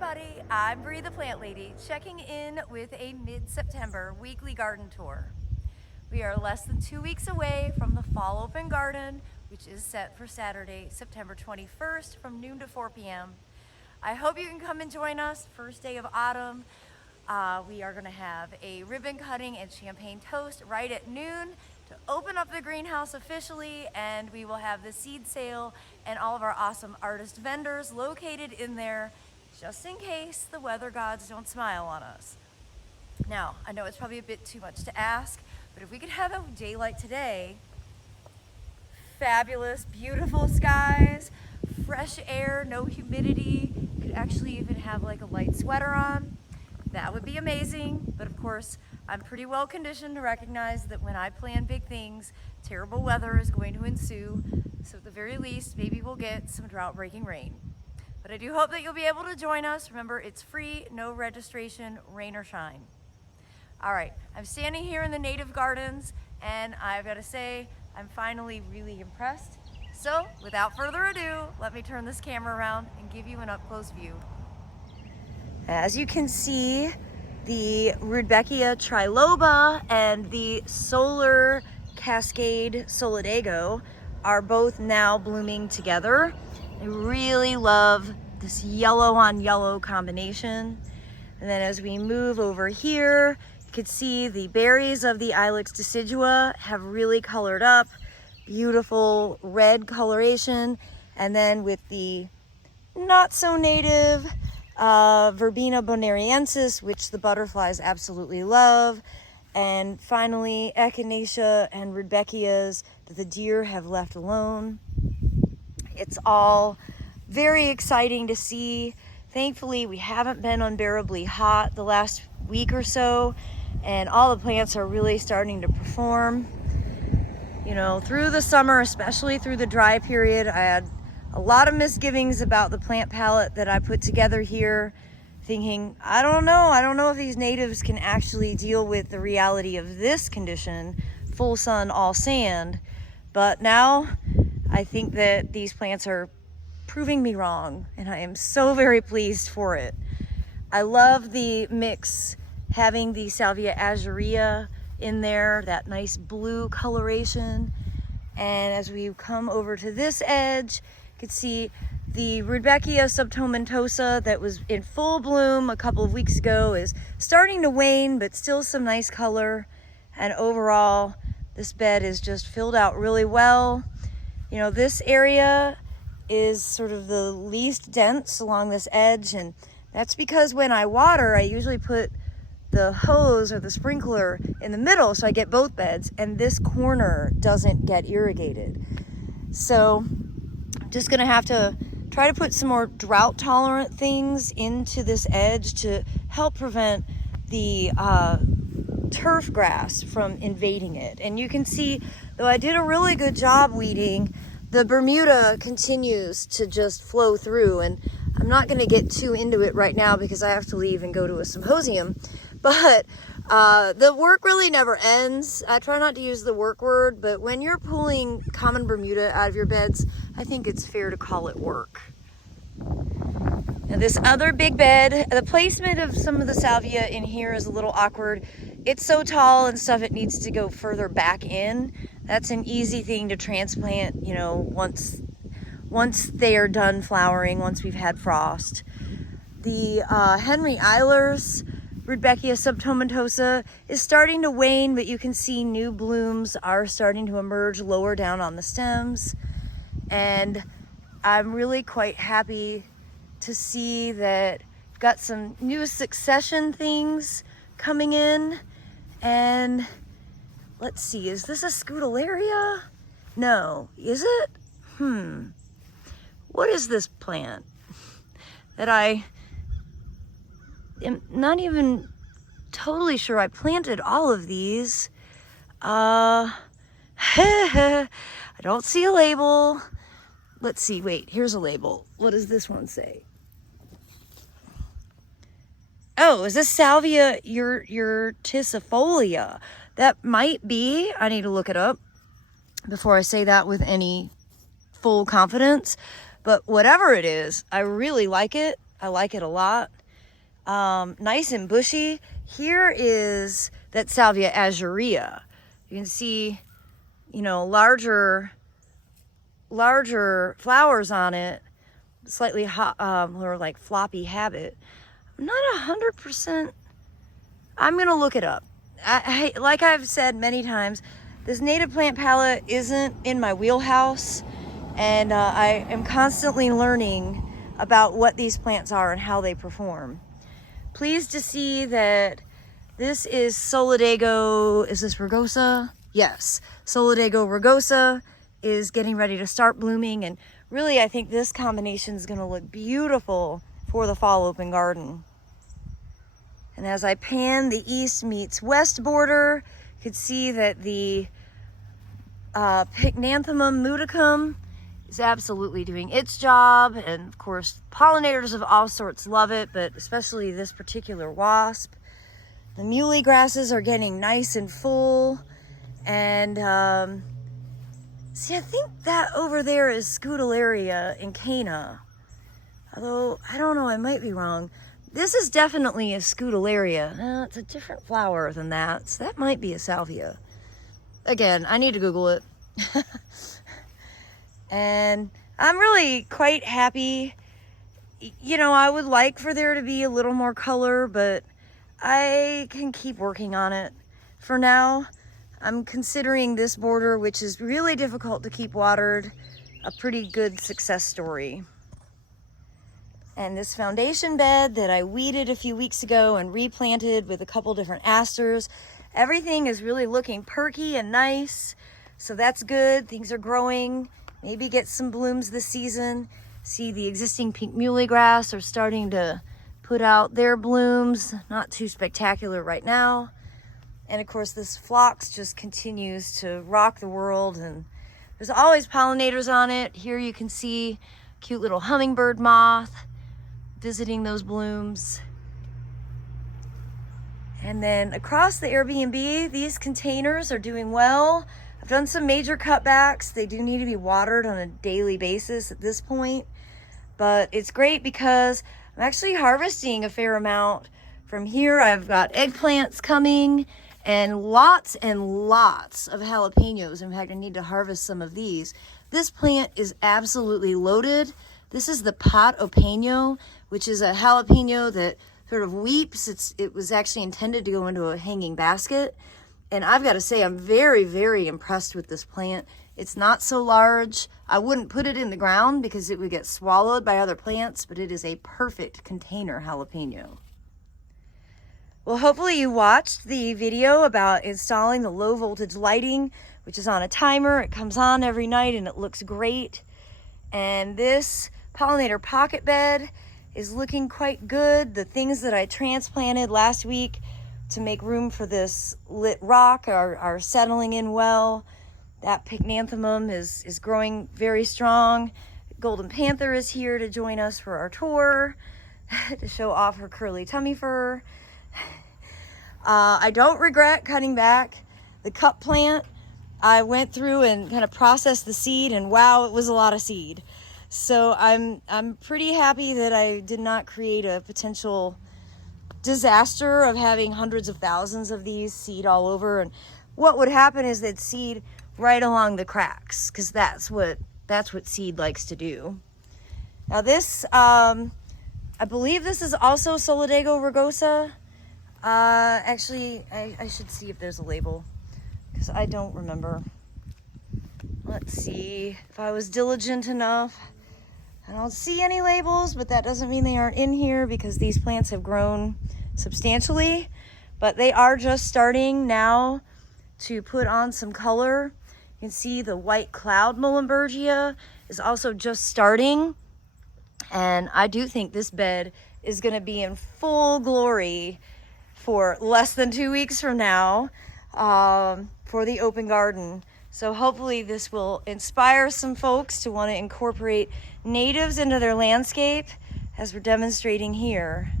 everybody, I'm Bree the Plant Lady, checking in with a mid-September weekly garden tour. We are less than 2 weeks away from the Fall Open Garden, which is set for Saturday, September 21st from noon to 4 p.m. I hope you can come and join us, first day of autumn. We are gonna have a ribbon cutting and champagne toast right at noon to open up the greenhouse officially, and we will have the seed sale and all of our awesome artist vendors located in there just in case the weather gods don't smile on us. Now, I know it's probably a bit too much to ask, but if we could have a day like today, fabulous, beautiful skies, fresh air, no humidity, you could actually even have like a light sweater on, that would be amazing. But of course, I'm pretty well conditioned to recognize that when I plan big things, terrible weather is going to ensue. So at the very least, maybe we'll get some drought-breaking rain. But I do hope that you'll be able to join us. Remember, it's free, no registration, rain or shine. All right, I'm standing here in the native gardens, and I've got to say, I'm finally really impressed. So without further ado, let me turn this camera around and give you an up-close view. As you can see, the Rudbeckia triloba and the Solar Cascade Solidago are both now blooming together. I really love this yellow on yellow combination. And then as we move over here, you can see the berries of the Ilex decidua have really colored up, beautiful red coloration. And then with the not so native Verbena bonariensis, which the butterflies absolutely love. And finally, Echinacea and Rudbeckias that the deer have left alone. It's all very exciting to see. Thankfully, we haven't been unbearably hot the last week or so, and all the plants are really starting to perform. You know, through the summer, especially through the dry period, I had a lot of misgivings about the plant palette that I put together here, thinking, I don't know if these natives can actually deal with the reality of this condition, full sun, all sand. But now I think that these plants are proving me wrong, and I am so very pleased for it. I love the mix, having the Salvia azurea in there, that nice blue coloration. And as we come over to this edge, you can see the Rudbeckia subtomentosa that was in full bloom a couple of weeks ago is starting to wane, but still some nice color. And overall, this bed is just filled out really well. You know, this area is sort of the least dense along this edge, and that's because when I water, I usually put the hose or the sprinkler in the middle so I get both beds, and this corner doesn't get irrigated. So I'm just gonna have to try to put some more drought tolerant things into this edge to help prevent the turf grass from invading it. And you can see, though I did a really good job weeding, the Bermuda continues to just flow through, and I'm not going to get too into it right now because I have to leave and go to a symposium. But the work really never ends. I try not to use the work word, but when you're pulling common Bermuda out of your beds, I think it's fair to call it work. Now this other big bed, the placement of some of the salvia in here is a little awkward. It's so tall and stuff, it needs to go further back in. That's an easy thing to transplant, you know, once they are done flowering, once we've had frost. The Henry Eilers Rudbeckia subtomentosa is starting to wane, but you can see new blooms are starting to emerge lower down on the stems. And I'm really quite happy to see that we've got some new succession things coming in. And let's see, is this a Scutellaria? No, is it? What is this plant that I am not even totally sure? I planted all of these. I don't see a label. Let's see, wait, here's a label. What does this one say? Oh, is this Salvia urticifolia? That might be. I need to look it up before I say that with any full confidence. But whatever it is, I really like it. I like it a lot. Nice and bushy. Here is that Salvia azurea. You can see, you know, larger flowers on it, slightly hot, or like floppy habit. I'm not 100%. I'm gonna look it up. Like I've said many times, this native plant palette isn't in my wheelhouse, and I am constantly learning about what these plants are and how they perform. Pleased to see that this is Solidago. Is this rugosa? Yes, Solidago rugosa is getting ready to start blooming, and really I think this combination is going to look beautiful for the fall open garden. And as I pan the east meets west border, you can see that the Pycnanthemum mudicum is absolutely doing its job, and of course pollinators of all sorts love it, but especially this particular wasp. The muley grasses are getting nice and full, and see, I think that over there is Scutellaria incana, although I don't know, I might be wrong. This is definitely a Scutellaria. It's a different flower than that, so that might be a salvia. Again, I need to Google it. And I'm really quite happy. You know, I would like for there to be a little more color, but I can keep working on it. For now, I'm considering this border, which is really difficult to keep watered, a pretty good success story. And this foundation bed that I weeded a few weeks ago and replanted with a couple different asters, everything is really looking perky and nice. So that's good. Things are growing. Maybe get some blooms this season. See, the existing pink muley grass are starting to put out their blooms. Not too spectacular right now. And of course, this phlox just continues to rock the world, and there's always pollinators on it. Here you can see cute little hummingbird moth visiting those blooms. And then across the Airbnb, these containers are doing well. I've done some major cutbacks. They do need to be watered on a daily basis at this point, but it's great because I'm actually harvesting a fair amount from here. I've got eggplants coming and lots of jalapenos. In fact, I need to harvest some of these. This plant is absolutely loaded. This is the pot opeño, which is a jalapeno that sort of weeps. It was actually intended to go into a hanging basket. And I've got to say, I'm very, very impressed with this plant. It's not so large. I wouldn't put it in the ground because it would get swallowed by other plants, but it is a perfect container jalapeno. Well, hopefully you watched the video about installing the low voltage lighting, which is on a timer. It comes on every night and it looks great. And this pollinator pocket bed is looking quite good. The things that I transplanted last week to make room for this lit rock are settling in well. That Pycnanthemum is growing very strong. Golden Panther is here to join us for our tour to show off her curly tummy fur. I don't regret cutting back the cup plant. I went through and kind of processed the seed, and wow, it was a lot of seed. So I'm pretty happy that I did not create a potential disaster of having hundreds of thousands of these seed all over. And what would happen is they'd seed right along the cracks, because that's what seed likes to do. Now this, I believe this is also Solidago rugosa. Actually, I should see if there's a label, because I don't remember. Let's see if I was diligent enough. I don't see any labels, but that doesn't mean they aren't in here, because these plants have grown substantially. But they are just starting now to put on some color. You can see the white cloud Muhlenbergia is also just starting. And I do think this bed is going to be in full glory for less than 2 weeks from now for the open garden. So hopefully this will inspire some folks to want to incorporate natives into their landscape, as we're demonstrating here.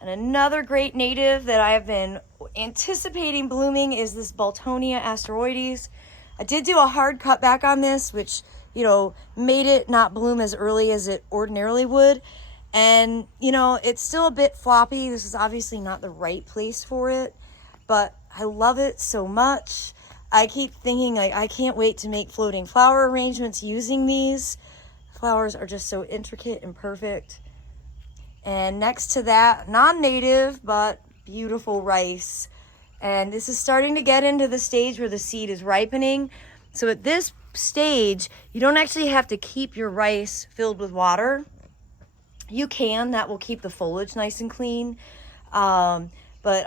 And another great native that I have been anticipating blooming is this Baltonia asteroides. I did do a hard cutback on this, which made it not bloom as early as it ordinarily would. And, it's still a bit floppy. This is obviously not the right place for it, but I love it so much. I keep thinking, I can't wait to make floating flower arrangements using these. Flowers are just so intricate and perfect. And next to that, non-native, but beautiful rice. And this is starting to get into the stage where the seed is ripening. So at this stage, you don't actually have to keep your rice filled with water. You can, that will keep the foliage nice and clean. But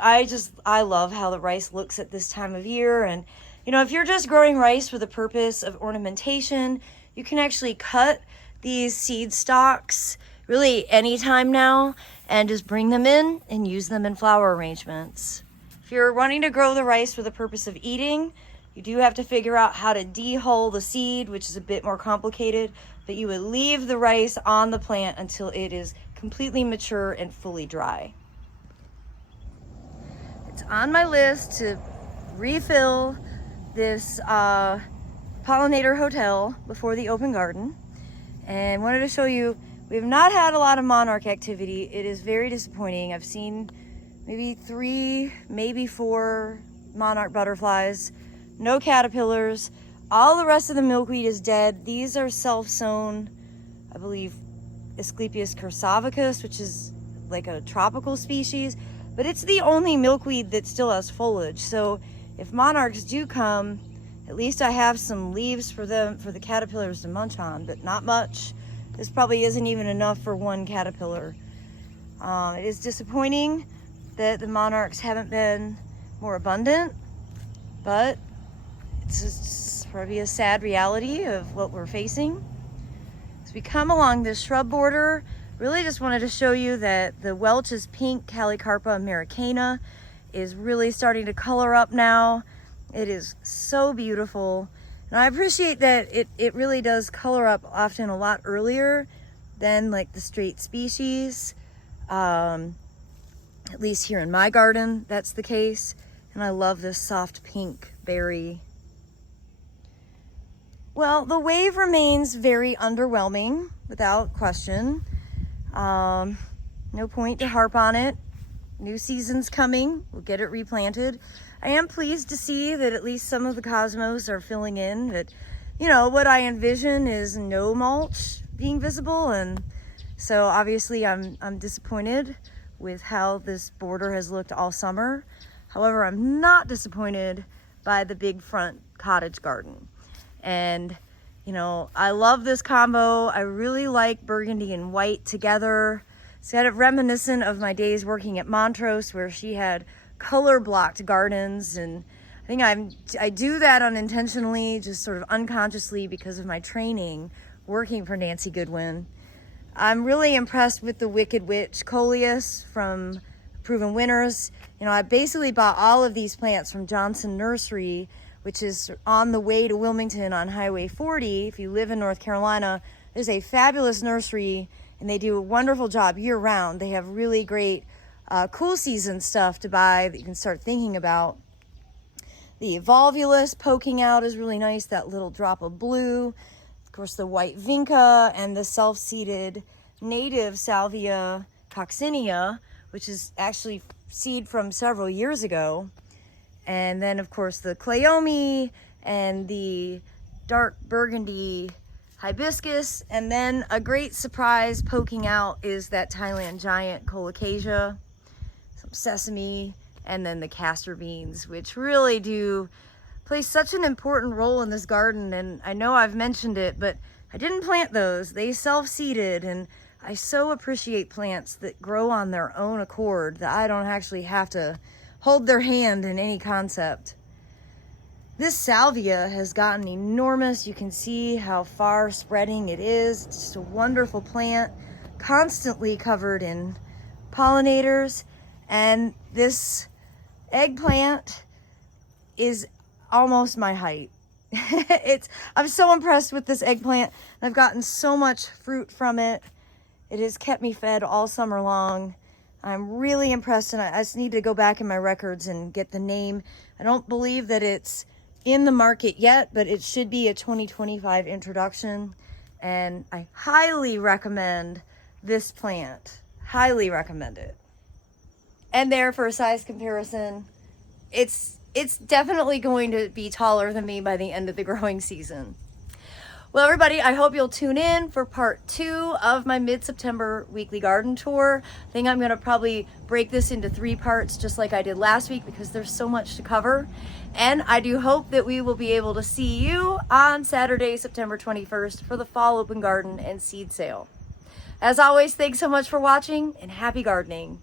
I love how the rice looks at this time of year. And, if you're just growing rice for the purpose of ornamentation, you can actually cut these seed stalks really anytime now and just bring them in and use them in flower arrangements. If you're wanting to grow the rice for the purpose of eating, you do have to figure out how to dehull the seed, which is a bit more complicated, but you would leave the rice on the plant until it is completely mature and fully dry. It's on my list to refill this Pollinator hotel before the open garden, and wanted to show you, we have not had a lot of monarch activity. It is very disappointing. I've seen maybe 3, maybe 4 monarch butterflies, no caterpillars. All the rest of the milkweed is dead. These are self-sown, I believe, Asclepias cursavicus, which is like a tropical species, but it's the only milkweed that still has foliage. So if monarchs do come, at least I have some leaves for the caterpillars to munch on, but not much. This probably isn't even enough for one caterpillar. It is disappointing that the monarchs haven't been more abundant, but it's just probably a sad reality of what we're facing. As we come along this shrub border, really just wanted to show you that the Welch's pink Calicarpa americana is really starting to color up now. It is so beautiful. And I appreciate that it really does color up often a lot earlier than like the straight species. At least here in my garden, that's the case. And I love this soft pink berry. Well, the wave remains very underwhelming, without question. No point to harp on it. New season's coming. We'll get it replanted. I am pleased to see that at least some of the cosmos are filling in. That, what I envision is no mulch being visible, and so obviously I'm disappointed with how this border has looked all summer. However, I'm not disappointed by the big front cottage garden. And, I love this combo. I really like burgundy and white together. It's kind of reminiscent of my days working at Montrose, where she had color blocked gardens, and I think I do that unintentionally, just sort of unconsciously because of my training working for Nancy Goodwin. I'm really impressed with the Wicked Witch Coleus from Proven Winners. I basically bought all of these plants from Johnson Nursery, which is on the way to Wilmington on Highway 40. If you live in North Carolina, there's a fabulous nursery, and they do a wonderful job year round. They have really great cool season stuff to buy that you can start thinking about. The Evolvulus poking out is really nice, that little drop of blue. Of course, the white vinca and the self-seeded native Salvia coccinea, which is actually seed from several years ago. And then, of course, the Cleome and the dark burgundy hibiscus. And then a great surprise poking out is that Thailand giant colocasia, some sesame, and then the castor beans, which really do play such an important role in this garden. And I know I've mentioned it, but I didn't plant those. They self-seeded, and I so appreciate plants that grow on their own accord, that I don't actually have to hold their hand in any concept. This salvia has gotten enormous. You can see how far spreading it is. It's just a wonderful plant, constantly covered in pollinators. And this eggplant is almost my height. I'm so impressed with this eggplant. I've gotten so much fruit from it. It has kept me fed all summer long. I'm really impressed, and I just need to go back in my records and get the name. I don't believe that it's in the market yet, but it should be a 2025 introduction. And I highly recommend this plant. Highly recommend it. And there, for a size comparison, it's definitely going to be taller than me by the end of the growing season. Well, everybody, I hope you'll tune in for part 2 of my mid-September weekly garden tour. I think I'm going to probably break this into 3 parts just like I did last week because there's so much to cover. And I do hope that we will be able to see you on Saturday, September 21st for the Fall Open Garden and Seed Sale. As always, thanks so much for watching and happy gardening.